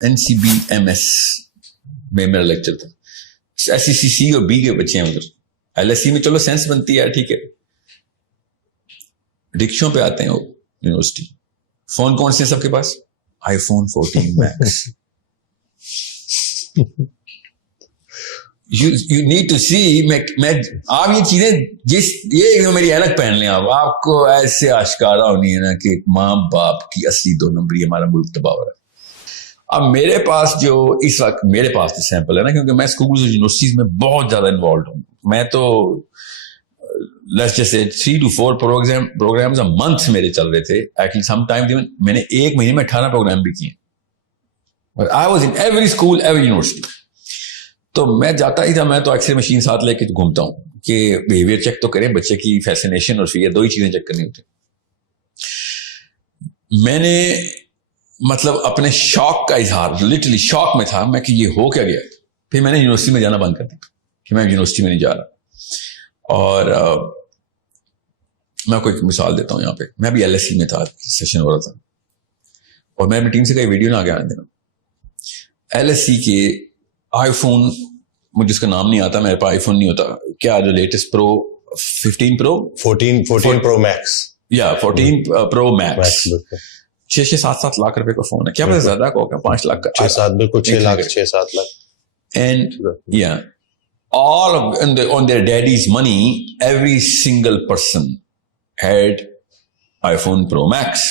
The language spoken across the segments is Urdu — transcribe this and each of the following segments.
NCBMS میں میرا لیکچر تھا. SCCC اور B کے بچے ہیں ادھر. LSE میں چلو سینس بنتی ہے, ٹھیک ہے. رکشوں پہ آتے ہیں وہ یونیورسٹی. فون کون سے ہیں سب کے پاس؟ iPhone 14 Max. You need to see. میں آپ یہ چیزیں یہ میری اینک پہن لیں, آپ کو ایسے آشکارا ہونی ہے نا کہ ماں باپ کی اصلی دو نمبری ہمارا ملک تباہ ہو رہا ہے. اب میرے پاس جو اس وقت میرے پاس جو سیمپل ہے نا, کیونکہ میں اسکولز اور یونیورسٹیز میں بہت زیادہ انوالوڈ ہوں. میں تو let's just say 3 to 4 programmes a month میرے چل رہے تھے. ایکچولی سم ٹائم میں نے ایک مہینے میں 18 پروگرام بھی کیے. اور I was in every school every university. تو میں جاتا ہی تھا, میں تو ایکس رے مشین ساتھ لے کے گھومتا ہوں کہ بیہیویئر چیک تو کریں, بچے کی فیسینیشن اور فیئر, 2 ہی چیزیں چیک کرنی ہوتی. میں نے مطلب اپنے شوق کا اظہار, لٹرلی شوق میں تھا میں کہ یہ ہو کیا گیا. پھر میں نے یونیورسٹی میں جانا بند کر دیا کہ میں یونیورسٹی میں نہیں جا رہا. اور میں کوئی مثال دیتا ہوں یہاں پہ. میں بھی LSE میں تھا, سیشن ہو رہا تھا, اور میں اپنی ٹیم سے کئی ویڈیو نہ آگے آنے دینا. LSE کے iPhone, مجھے اس کا نام نہیں آتا, میرے پاس آئی فون نہیں ہوتا, کیا جو لیٹسٹ پرو 15 پرو 14 Pro Max, یا 14 Pro Max 6-7 لاکھ روپے کا فون ہے. کیا پتا زیادہ کا ہوگا, 5 لاکھ کا, 6-7 بالکل 6 lakh 6-7 lakh. And yeah, all of on their daddy's money, every single person had iPhone Pro Max.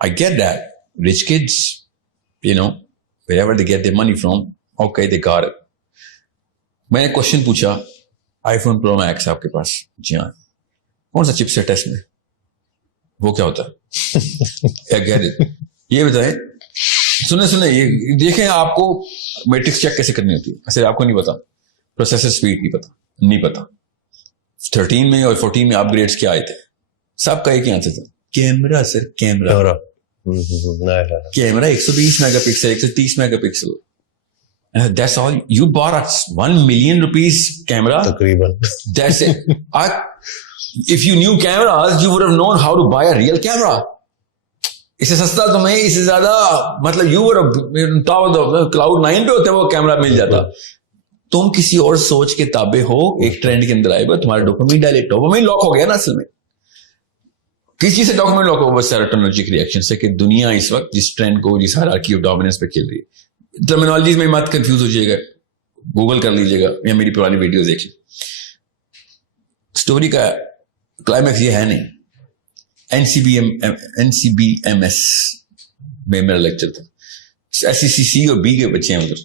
I get that. Rich kids, you know, wherever they get their money from, okay, they got it. میں نے کوشچن پوچھا, iPhone Pro Max آپ کے پاس؟ جی ہاں. کون سا چپ سیٹ ہے اس میں؟ وہ کیا ہوتا ہے؟ یہ بتائیں. سنیں یہ دیکھیں, آپ کو میٹرکس چیک کیسے کرنی ہوتی ہے. ایسے آپ کو نہیں پتا, پروسیسر سپیڈ نہیں پتا. 13 میں اور 14 میں اپ گریڈس کیا آئے تھے, سب کا ایک ہی آنسر تھا, camera sir, camera 120 mega pixel, 130 mega pixel. That's all. You bought a $1 million camera? تقریباً. That's it. If you knew cameras, you would have known how to buy a real camera. اس سے سستا تمہیں, اس سے زیادہ مطلب you would have cloud 9 پہ ہوتے وہ کیمرہ مل جاتا. تم کسی اور سوچ کے تابع ہو, ایک ٹرینڈ کے اندر آئے گا, تمہارا ڈوپامین ڈائلیٹ ڈوپامین لاک ہو گیا نا. اصل میں کس چیز سے ڈوپامین لاک ہو؟ بس سیروٹونرجک ریئیکشن سے, کہ دنیا اس وقت جس ٹرینڈ کو, جس ہائرارکی آف ڈومیننس پہ کھیل رہی ہے. ٹرمینالوجیز میں مت کنفیوز ہو جائے گا, گوگل کر لیجیے گا یا میری پرانی ویڈیوز دیکھ لیں. اسٹوری کا کلائمیکس یہ ہے نہیں. NCBMS میں میرا لیکچر تھا. SCCC اور B کے بچے ہیں ادھر.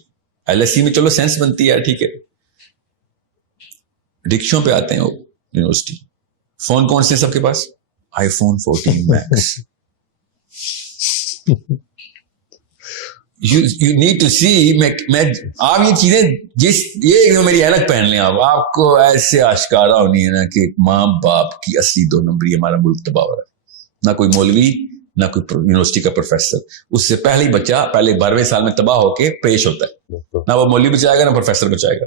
LSE میں چلو سینس بنتی ہے, ٹھیک ہے. رکشوں پہ آتے ہیں وہ یونیورسٹی. فون کون سے ہیں سب کے پاس؟ iPhone 14 Max. You need to see. میں آپ یہ چیزیں یہ میری اینک پہن لیں, آپ کو ایسے آشکارا ہونی ہے نا کہ ماں باپ کی اصلی دو نمبری ہمارا ملک تباہ ہو رہا ہے. نہ کوئی مولوی, نہ کوئی یونیورسٹی کا پروفیسر. اس سے پہلے ہی بچہ پہلے 12ویں سال میں تباہ ہو کے پیش ہوتا ہے. نہ وہ مولوی بچائے گا, نہ پروفیسر بچائے گا.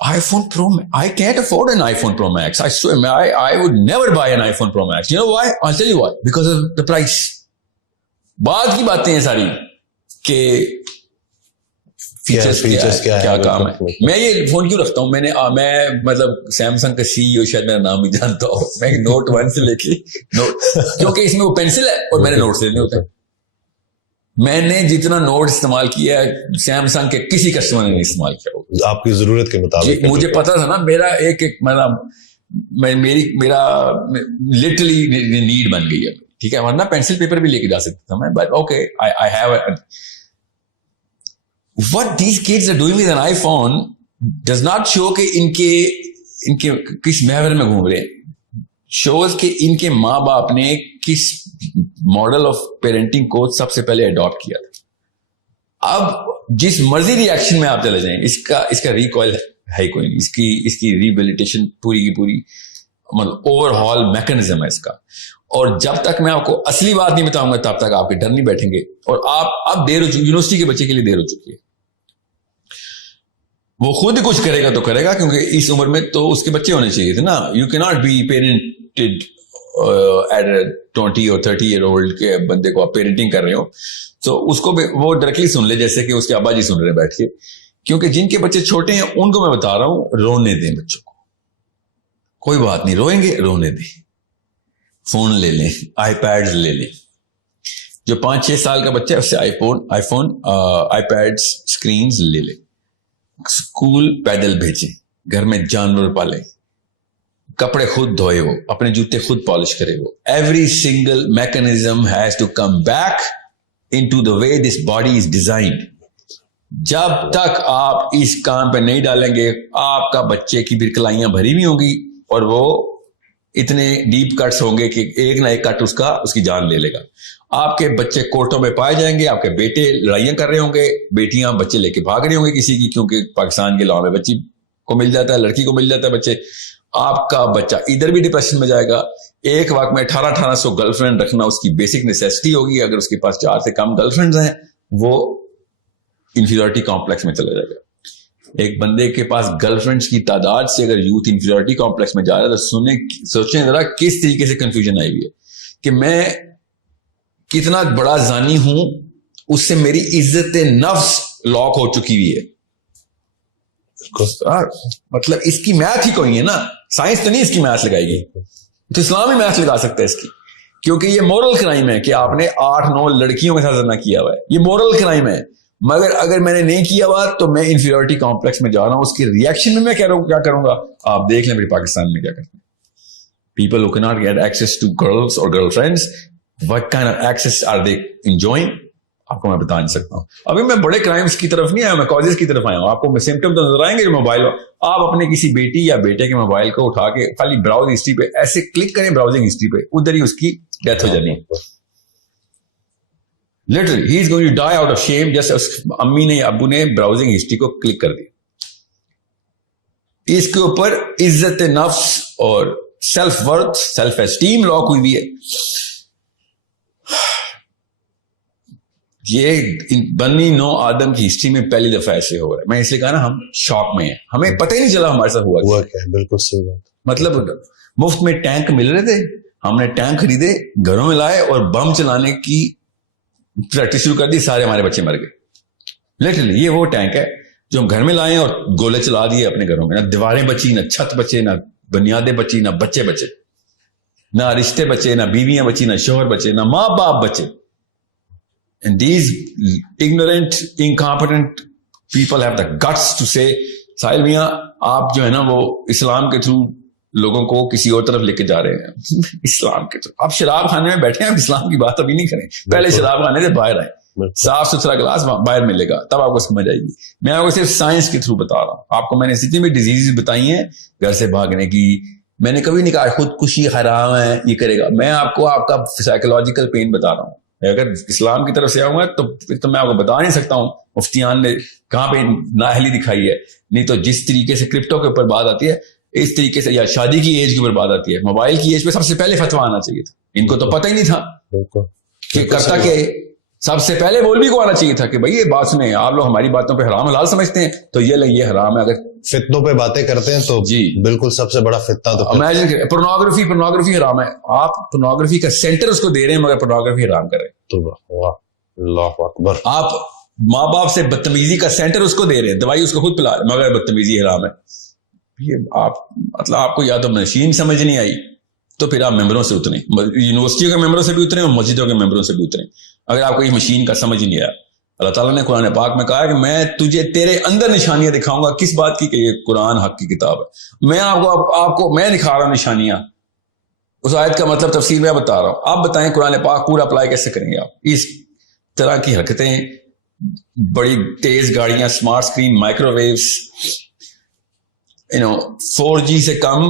iPhone Pro Max. I can't afford an iPhone Pro Max. I swear, I would never buy an iPhone Pro Max. You know why? I'll tell you why. Because of the price. بعد کی باتیں ہیں ساری کہ فیچرز کیا کام ہے. میں یہ فون کیوں رکھتا ہوں, میں مطلب سیمسنگ کا CEO شاید میرا نام بھی جانتا ہوں. میں نوٹ 1 سے لے کے کیونکہ اس میں وہ پینسل ہے اور میں نے نوٹس لینے ہوتے ہیں. میں نے جتنا نوٹ استعمال کیا ہے سیمسنگ کے کسی کسٹمر نے نہیں استعمال کیا. آپ کی ضرورت کے مطابق مجھے پتا تھا نا, میرا ایک میرا لٹرلی نیڈ بن گئی ہے, ٹھیک ہے. ورنہ پینسل پیپر بھی لے کے جا سکتا تھا میں, but okay I have what these kids are doing with an iPhone does not show کہ ان کے کس محور میں گھوم رہے ہیں. شوز کہ ان کے ماں باپ نے کس ماڈل آف پیرنٹنگ کو سب سے پہلے اڈاپٹ کیا تھا. اب جس مرضی ریئیکشن میں آپ چلے جائیں, اس کا ریکوائل ہے کوئی نہیں. اس کی ریہیبلیٹیشن پوری کی پوری مطلب اوور ہال میکنزم ہے اس کا. اور جب تک میں آپ کو اصلی بات نہیں بتاؤں گا تب تک آپ کے ڈر نہیں بیٹھیں گے. اور آپ اب دیر ہو چکی, یونیورسٹی کے بچے کے لیے دیر ہو چکی ہے. وہ خود کچھ کرے گا تو کرے گا, کیونکہ اس عمر میں تو اس کے بچے ہونے چاہیے تھے نا. یو کی ناٹ بی پیرنٹڈ ایٹ 20 اور 30 ایئر اولڈ کے بندے کو آپ پیرنٹنگ کر رہے ہو تو اس کو بھی وہ ڈائریکٹلی سن لے جیسے کہ اس کے ابا جی سن رہے ہیں بیٹھ کے. کیونکہ جن کے بچے چھوٹے ہیں ان کو میں بتا رہا ہوں رونے دیں بچوں کو, کوئی بات نہیں, روئیں گے رونے دیں, فون لے لیں, آئی پیڈ لے لیں. جو 5-6 سال کا بچہ ہے اس سے آئی فون آئی پیڈ اسکرینز لے لیں. اسکول پیدل بھیجیں, گھر میں جانور پالیں, کپڑے خود دھوئے, وہ اپنے جوتے خود پالش کرے. وہ every single mechanism has to come back into the way this body is designed. جب تک آپ اس کام پہ نہیں ڈالیں گے آپ کا بچے کی پھر کلائیاں بھری ہوئی ہوں گی اور وہ اتنے ڈیپ کٹس ہوں گے کہ ایک نہ ایک کٹ اس کی جان لے لے گا. آپ کے بچے کورٹوں میں پائے جائیں گے, آپ کے بیٹے لڑائیاں کر رہے ہوں گے, بیٹیاں بچے لے کے بھاگ رہی ہوں گے کسی کی, کیونکہ پاکستان کے لاء میں بچی کو مل جاتا ہے, لڑکی کو مل جاتا ہے بچے. آپ کا بچہ ادھر بھی ڈپریشن میں جائے گا. ایک وقت میں 1800 گرل فرینڈ رکھنا اس کی بیسک نیسیسٹی ہوگی. اگر اس کے پاس 4 سے کم گرل فرینڈز ہیں وہ انفیریورٹی کمپلیکس میں چلا جائے گا. ایک بندے کے پاس گرل فرینڈز کی تعداد سے اگر یوتھ انفیریورٹی کمپلیکس میں جا رہا ہے تو سوچیں ذرا کس طریقے سے کنفیوژن آئی ہوئی ہے کہ میں کتنا بڑا زانی ہوں, اس سے میری عزت نفس لاک ہو چکی ہوئی ہے. مطلب اس کی میتھ ہی کوئی ہے نا, سائنس تو نہیں اس کی میتھ لگائے گی, تو اسلام ہی میتھ لگا سکتا ہے اس کی, کیونکہ یہ مورل کرائم ہے کہ آپ نے 8-9 لڑکیوں کے ساتھ زنا کیا ہوا ہے. یہ مورل کرائم ہے. مگر اگر میں نے نہیں کیا ہوا تو میں انفیریورٹی کمپلیکس میں جا رہا ہوں. اس کی ریئیکشن میں کیا کروں گا آپ دیکھ لیں. پھر پاکستان میں کیا کرتے ہیں people who cannot get access to girls or girlfriends, what kind of access are they enjoying, آپ کو میں بتا نہیں سکتا ہوں. ابھی میں بڑے کرائمز کی طرف نہیں آیا, میں کازز کی طرف آیا ہوں. آپ کو سمپٹم تو نظر آئیں گے جو موبائل, آپ اپنے کسی بیٹی یا بیٹے کے موبائل کو اٹھا کے خالی براؤز ہسٹری پہ ایسے کلک کریں, براؤزنگ ہسٹری پہ, ادھر ہی اس کی ڈیتھ ہو جانی ہے. Literally he is going to die out of shame. جیسے امی نے ابو نے براؤزنگ ہسٹری کو کلک کر دیا. اس کے اوپر عزت نفس اور self worth, self esteem lock ہوئی ہوئی ہے. یہ بنی نو آدم کی ہسٹری میں پہلی دفعہ ایسے ہو رہا ہے. میں اس لیے کہا نا ہم شاک میں ہیں, ہمیں پتہ ہی نہیں چلا ہمارے ساتھ ہوا کیا. بالکل صحیح بات. مطلب مفت میں ٹینک مل رہے تھے, ہم نے ٹینک خریدے, گھروں میں لائے اور بم چلانے کی پریکٹس شروع کر دی, سارے ہمارے بچے مر گئے. لٹرلی یہ وہ ٹینک ہے جو ہم گھر میں لائے اور گولے چلا دیے اپنے گھروں میں. نہ دیواریں بچی, نہ چھت بچے, نہ بنیادیں بچی, نہ بچے بچے, نہ رشتے بچے, نہ بیویاں بچی, نہ شوہر بچے, نہ ماں باپ بچے. And these ignorant, incompetent people have the guts to say, ساحل میاں آپ جو ہے نا وہ اسلام کے تھرو لوگوں کو کسی اور طرف لے کے جا رہے ہیں. اسلام کے تھرو آپ شراب خانے میں بیٹھے ہیں, اسلام کی بات ابھی نہیں کریں, پہلے شراب خانے سے باہر آئیں, صاف ستھرا گلاس باہر ملے گا تب آپ کو سمجھ آئے گی. میں آپ کو صرف سائنس کے تھرو بتا رہا ہوں. آپ کو میں نے جتنی بھی ڈیزیز بتائی ہیں گھر سے بھاگنے کی, میں نے کبھی نہیں کہا خودکشی حرام ہے یہ کرے گا. میں آپ کو آپ کا سائیکولوجیکل پین بتا رہا ہوں. اگر اسلام کی طرف سے آؤں گا تو پھر تو میں آپ کو بتا نہیں سکتا ہوں مفتیان نے کہاں پہ نااہلی دکھائی ہے. نہیں تو جس طریقے سے کرپٹو کے اوپر بات آتی ہے اس طریقے سے, یا شادی کی ایج کے اوپر بات آتی ہے, موبائل کی ایج پہ سب سے پہلے فتویٰ آنا چاہیے تھا. ان کو تو پتہ ہی نہیں تھا کہ کرتا کہ سب سے پہلے مولوی کو آنا چاہیے تھا کہ بھائی یہ بات سنیں, آپ لوگ ہماری باتوں پہ حرام حلال سمجھتے ہیں تو یہ حرام ہے. اگر فتنوں پہ باتیں کرتے ہیں تو جی بالکل سب سے بڑا فتنہ تو امیجن کریں, پورنوگرافی حرام ہے, آپ پورنوگرافی کا سینٹر اس کو دے رہے ہیں مگر پورنوگرافی حرام کر رہے ہیں. تو اللہ اکبر. آپ ماں باپ سے بدتمیزی کا سینٹر اس کو دے رہے ہیں, دوائی اس کو خود پلا رہے مگر بدتمیزی حرام ہے. یہ آپ مطلب آپ کو یا تو مشین سمجھ نہیں آئی تو پھر آپ ممبروں سے اتریں, یونیورسٹیوں کے ممبروں سے بھی اتریں اور مسجدوں کے ممبروں سے بھی اتریں. اگر آپ کو یہ مشین کا سمجھ نہیں آیا, اللہ تعالیٰ نے قرآن پاک میں کہا کہ میں تجھے تیرے اندر نشانیاں دکھاؤں گا. کس بات کی کہ یہ قرآن حق کی کتاب ہے. میں آپ کو میں دکھا رہا ہوں نشانیاں. اس آیت کا مطلب تفسیر میں بتا رہا ہوں. آپ بتائیں قرآن پاک پورا اپلائی کیسے کریں گے آپ. اس طرح کی حرکتیں, بڑی تیز گاڑیاں, smart screen, micro views, 4G سے کم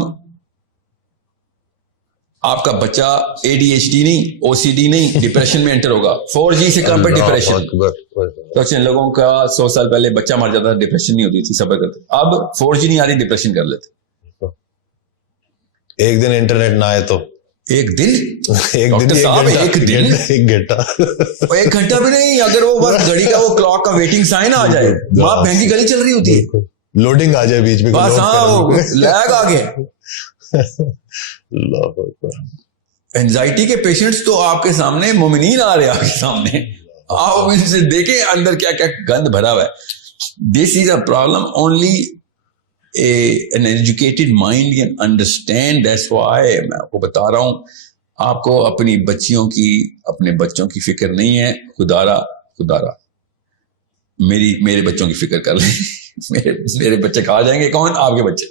آپ کا بچہ ADHD نہیں, OCD نہیں, ڈپریشن میں انٹر ہوگا. 4G سے کم پہ ڈپریشن. تو لوگوں کا 100 سال پہلے بچہ مر جاتا تھا, ڈپریشن نہیں ہوتی تھی, صبر کرتے. اب 4G نہیں آ رہی, ڈپریشن کر لیتے. ایک دن انٹرنیٹ نہ آئے تو ایک دن ایک گھنٹہ بھی نہیں. اگر وہ بس گھڑی کا وہ کلاک کا ویٹنگ سائن آ جائے, وہاں بہن کی گلی چل رہی ہوتی ہے, لوڈنگ آ جائے بیچ میں, بس ہاں لیگ آ گیا. اینزائٹی کے پیشنٹس تو آپ کے سامنے مومنین آ رہے ہیں آپ کے سامنے, آپ ان سے دیکھیں اندر کیا کیا گند بھرا ہوا ہے. This is a problem only an educated mind can understand. That's why میں آپ کو بتا رہا ہوں, آپ کو اپنی بچیوں کی, اپنے بچوں کی فکر نہیں ہے. خدارا میرے بچوں کی فکر کر لیں. میرے بچے کہا جائیں گے کون؟ آپ کے بچے.